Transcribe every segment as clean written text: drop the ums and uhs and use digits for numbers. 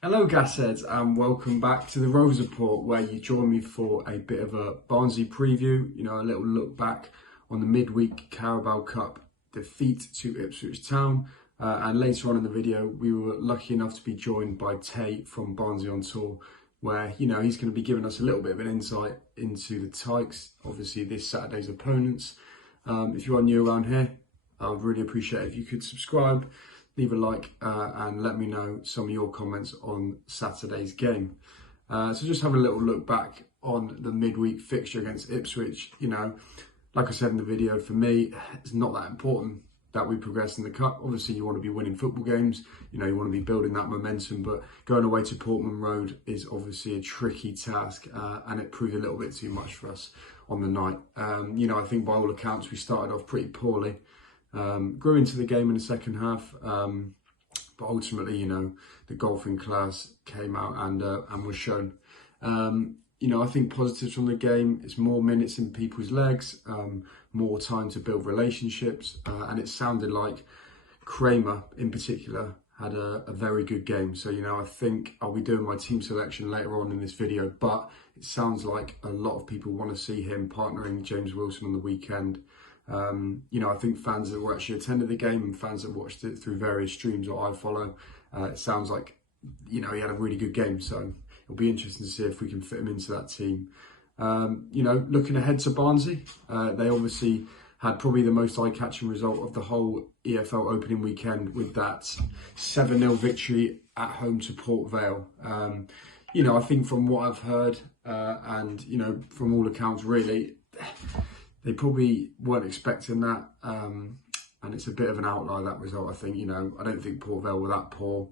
Hello Gasheads and welcome back to the Rovers Report, where you join me for a bit of a Barnsley preview, a little look back on the midweek Carabao Cup defeat to Ipswich Town. And later on in the video, we were lucky enough to be joined by Tay from Barnsley on Tour, where, he's going to be giving us a little bit of an insight into the Tykes, obviously this Saturday's opponents. If you are new around here, I would really appreciate it if you could subscribe, leave a like, and let me know some of your comments on Saturday's game. So just have a little look back on the midweek fixture against Ipswich. Like I said in the video, for me, it's not that important that we progress in the cup. Obviously, you want to be winning football games. You want to be building that momentum. But going away to Portman Road is obviously a tricky task, and it proved a little bit too much for us on the night. I think by all accounts, we started off pretty poorly. Grew into the game in the second half, but ultimately, the golfing class came out and was shown. I think positives from the game is more minutes in people's legs, more time to build relationships, and it sounded like Kramer in particular had a very good game. So, I think I'll be doing my team selection later on in this video, but it sounds like a lot of people want to see him partnering James Wilson on the weekend. I think fans that were actually attended the game and fans that watched it through various streams that I follow, it sounds like, he had a really good game. So it'll be interesting to see if we can fit him into that team. Looking ahead to Barnsley, they obviously had probably the most eye-catching result of the whole EFL opening weekend with that 7-0 victory at home to Port Vale. I think from what I've heard, and from all accounts really, they probably weren't expecting that, and it's a bit of an outlier, that result. I think, I don't think Port Vale were that poor.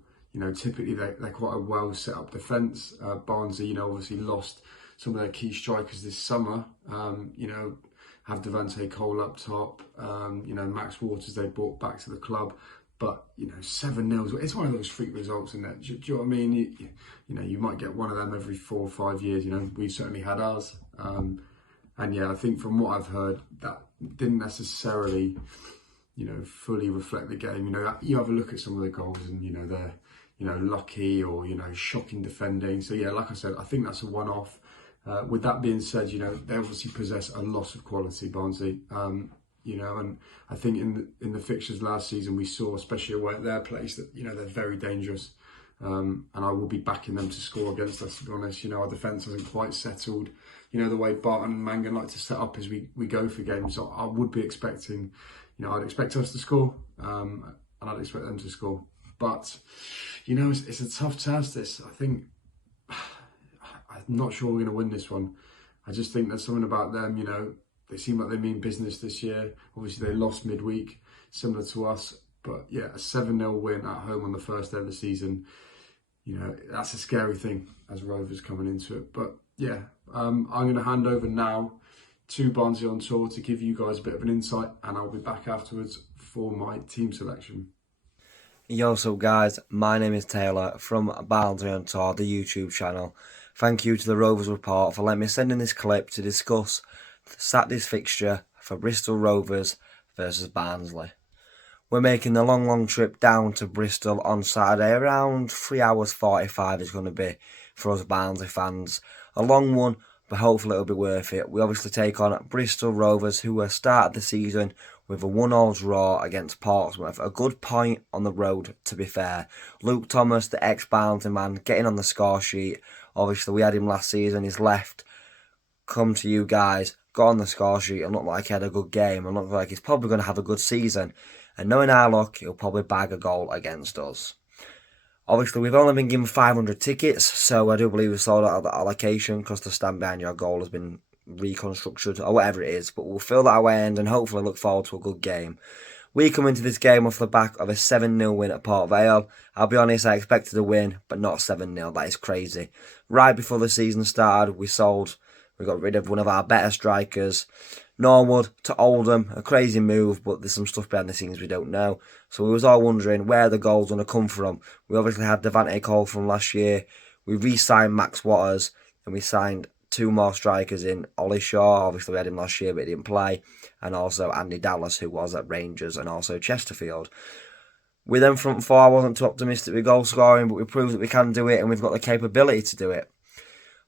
Typically they're quite a well set up defence. Barnsley, obviously lost some of their key strikers this summer. Have Devante Cole up top, Max Waters they brought back to the club. But, 7-0, it's one of those freak results, isn't it? Do you know what I mean? You might get one of them every 4 or 5 years. We've certainly had ours. And yeah, I think from what I've heard, that didn't necessarily, fully reflect the game. You have a look at some of the goals and, they're, lucky or, shocking defending. So yeah, like I said, I think that's a one-off. With that being said, they obviously possess a lot of quality, Barnsley. And I think in the fixtures last season, we saw, especially away at their place, that, they're very dangerous. And I will be backing them to score against us, to be honest. Our defence hasn't quite settled. The way Barton and Mangan like to set up as we go for games. So I would be expecting, I'd expect us to score, and I'd expect them to score. But, it's a tough task, this. I think, I'm not sure we're going to win this one. I just think there's something about them, they seem like they mean business this year. Obviously, they lost midweek, similar to us. But yeah, a 7-0 win at home on the first day of the season, that's a scary thing as Rovers coming into it. But yeah, I'm going to hand over now to Barnsley on Tour to give you guys a bit of an insight, and I'll be back afterwards for my team selection. Yo, so guys, my name is Taylor from Barnsley on Tour, the YouTube channel. Thank you to the Rovers Report for letting me send in this clip to discuss Saturday's fixture for Bristol Rovers versus Barnsley. We're making the long trip down to Bristol on Saturday. Around 3 hours 45 is going to be for us Barnsley fans. A long one, but hopefully it'll be worth it. We obviously take on Bristol Rovers, who were started the season with a 1-1 draw against Portsmouth. A good point on the road, to be fair. Luke Thomas, the ex-Barnsley man, getting on the score sheet. Obviously, we had him last season. He's left. Come to you guys. Got on the score sheet and looked like he had a good game. And looked like he's probably going to have a good season. And knowing our luck, he'll probably bag a goal against us. Obviously, we've only been given 500 tickets, so I do believe we sold out of the allocation because the stand behind your goal has been reconstructed or whatever it is. But we'll fill that away and hopefully look forward to a good game. We come into this game off the back of a 7-0 win at Port Vale. I'll be honest, I expected a win, but not 7-0. That is crazy. Right before the season started, we got rid of one of our better strikers. Norwood to Oldham, a crazy move, but there's some stuff behind the scenes we don't know. So we was all wondering where the goal's going to come from. We obviously had Devante Cole from last year. We re-signed Max Waters, and we signed 2 more strikers in. Ollie Shaw, obviously we had him last year, but he didn't play. And also Andy Dallas, who was at Rangers, and also Chesterfield. With them front four, I wasn't too optimistic with goal scoring, but we proved that we can do it and we've got the capability to do it.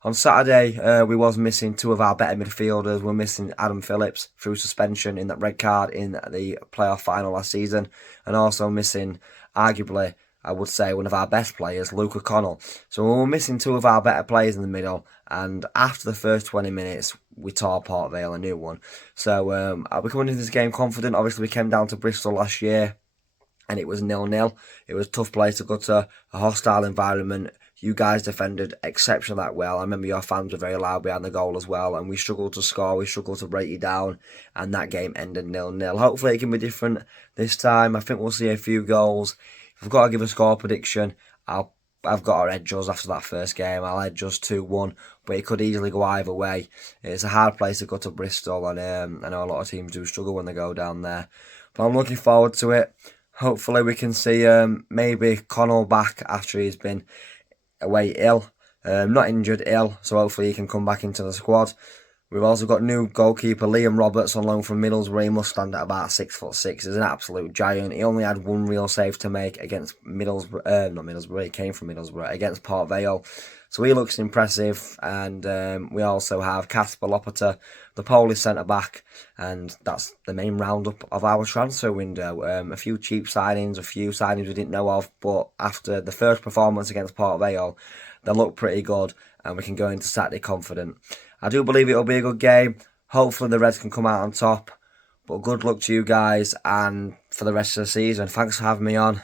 On Saturday, we was missing two of our better midfielders. We're missing Adam Phillips through suspension in that red card in the playoff final last season, and also missing, arguably, I would say, one of our best players, Luke O'Connell. So we were missing two of our better players in the middle, and after the first 20 minutes, we tore Port Vale a new one. So I'll be coming into this game confident. Obviously, we came down to Bristol last year, and it was 0-0. It was a tough place to go to, a hostile environment. You guys defended exceptionally well. I remember your fans were very loud behind the goal as well, and we struggled to score, we struggled to break you down, and that game ended 0-0. Hopefully it can be different this time. I think we'll see a few goals. If I've got to give a score prediction, I've got to edge us after that first game. I'll edge us 2-1, but it could easily go either way. It's a hard place to go to Bristol, and I know a lot of teams do struggle when they go down there. But I'm looking forward to it. Hopefully we can see maybe Connell back after he's been away ill, not injured, ill, so hopefully he can come back into the squad. We've also got new goalkeeper Liam Roberts on loan from Middlesbrough. He must stand at about 6'6". He's an absolute giant. He only had one real save to make against Middlesbrough, he came from Middlesbrough, against Port Vale. So he looks impressive, and we also have Kasper Lopeta, the Polish centre-back, and that's the main roundup of our transfer window. A few cheap signings, a few signings we didn't know of, but after the first performance against Port Vale, they look pretty good, and we can go into Saturday confident. I do believe it'll be a good game. Hopefully the Reds can come out on top, but good luck to you guys, and for the rest of the season. Thanks for having me on,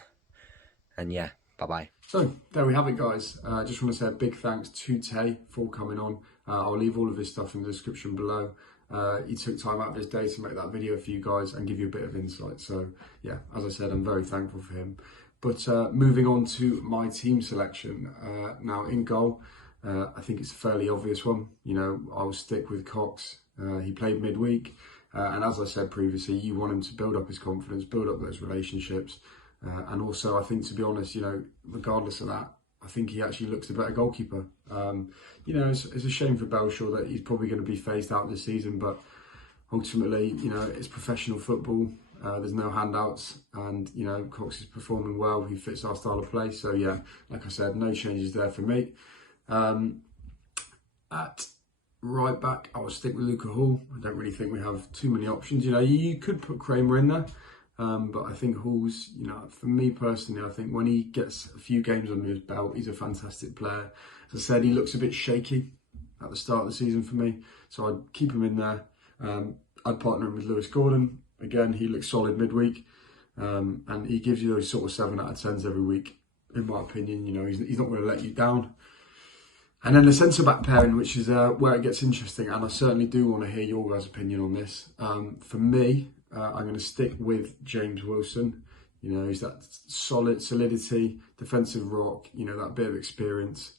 and yeah, bye-bye. So, there we have it, guys. I just want to say a big thanks to Tay for coming on. I'll leave all of his stuff in the description below. He took time out of his day to make that video for you guys and give you a bit of insight. So, yeah, as I said, I'm very thankful for him. But moving on to my team selection. Now, in goal, I think it's a fairly obvious one. You know, I'll stick with Cox. He played midweek. And as I said previously, you want him to build up his confidence, build up those relationships. And also, I think, to be honest, you know, regardless of that, I think he actually looks the better goalkeeper. You know, it's a shame for Belshaw that he's probably going to be phased out this season, but ultimately, you know, it's professional football. There's no handouts, and, you know, Cox is performing well. He fits our style of play. So, yeah, like I said, no changes there for me. At right back, I will stick with Luca Hall. I don't really think we have too many options. You know, you could put Kramer in there. But I think Hall's, you know, for me personally, I think when he gets a few games under his belt, he's a fantastic player. As I said, he looks a bit shaky at the start of the season for me, so I'd keep him in there. I'd partner him with Lewis Gordon. Again, he looks solid midweek, and he gives you those sort of 7 out of 10s every week, in my opinion. You know, he's not going to let you down. And then the centre-back pairing, which is where it gets interesting, and I certainly do want to hear your guys' opinion on this. For me, I'm going to stick with James Wilson. You know, he's that solidity, defensive rock, you know, that bit of experience.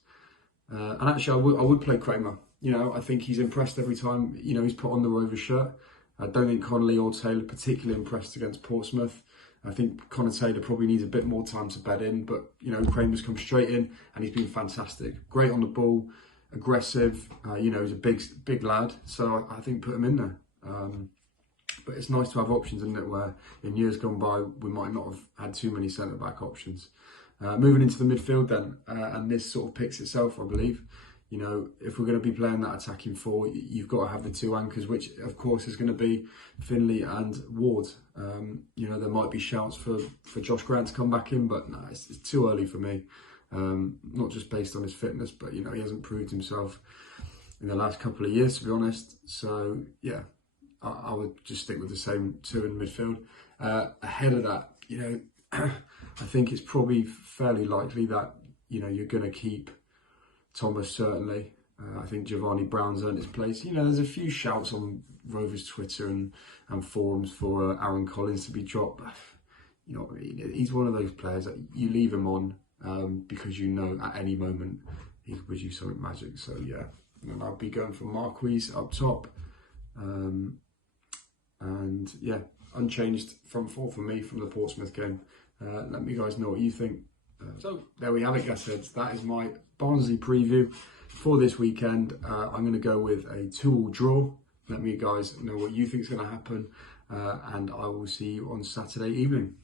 And actually, I would play Kramer. You know, I think he's impressed every time, you know, he's put on the Rovers shirt. I don't think Connolly or Taylor particularly impressed against Portsmouth. I think Connor Taylor probably needs a bit more time to bed in, but, you know, Kramer's come straight in and he's been fantastic. Great on the ball, aggressive, you know, he's a big lad. So I think put him in there. But it's nice to have options, isn't it, where in years gone by, we might not have had too many centre-back options. Moving into the midfield then, and this sort of picks itself, I believe. You know, if we're going to be playing that attacking four, you've got to have the two anchors, which, of course, is going to be Finley and Ward. You know, there might be shouts for Josh Grant to come back in, but no, it's too early for me. Not just based on his fitness, but, you know, he hasn't proved himself in the last couple of years, to be honest. So, yeah. I would just stick with the same two in midfield. Ahead of that, you know, I think it's probably fairly likely that, you know, you're going to keep Thomas, certainly. I think Giovanni Brown's earned his place. You know, there's a few shouts on Rovers Twitter and forums for Aaron Collins to be dropped. You know, he's one of those players that you leave him on because you know at any moment he could produce something magic. So, yeah, and I'll be going for Marquis up top. And yeah, unchanged front four for me from the Portsmouth game. Let me guys know what you think. So there we have it, guys. That is my Barnsley preview for this weekend. I'm going to go with a 2-2 draw. Let me guys know what you think is going to happen, and I will see you on Saturday evening.